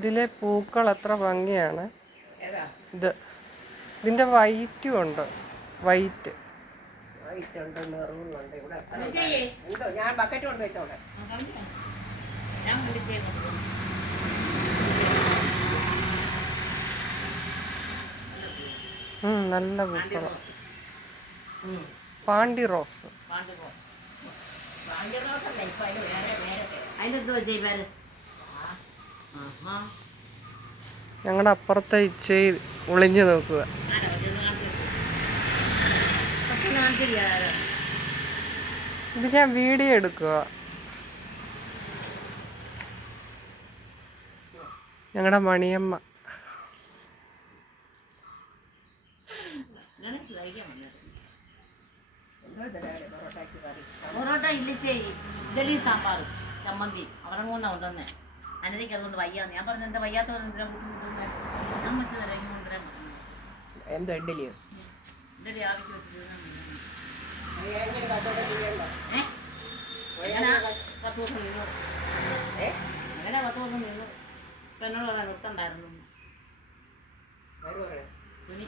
ഇതിലെ പൂക്കൾ എത്ര ഭംഗിയാണ്. ഇത് ഇതിൻ്റെ വൈറ്റും ഉണ്ട്. വൈറ്റ് ഞാൻ ബക്കറ്റ് കൊണ്ട് വെച്ചോളെ. നല്ല പൂക്കൾ. പാണ്ടി റോസ്. ഞങ്ങളുടെ അപ്പുറത്തെ ഇച്ചി ഒളിഞ്ഞു നോക്കുക. ഇത് ഞാൻ വീഡിയോ എടുക്കുക. ഞങ്ങളുടെ മണിയമ്മ. പൊറോട്ട ഇഡലി സാമ്പാർ ചമ്മന്തി അവിടെ മൂന്നാ കൊണ്ടുവന്നേ. അനധിക്ക് അതുകൊണ്ട് വയ്യാന്ന് ഞാൻ പറഞ്ഞു. എന്താ വയ്യാത്ത എന്തിനാ ബുദ്ധിമുട്ടുണ്ടേ? ഞാൻ വെച്ച് തരാം. ഇങ്ങനെ കൊണ്ടുവരാൻ പറഞ്ഞു. എന്തോ ഇഡ്ഡലിയോ? ഇഡലി ആവിക്ക് വെച്ചിട്ട് അങ്ങനെ 10 ദിവസം നിന്നു. അങ്ങനെ 10 ദിവസം നിന്നു. ഇപ്പൊ എന്നോട് പറയാൻ നിർത്തണ്ടായിരുന്നു. തുണി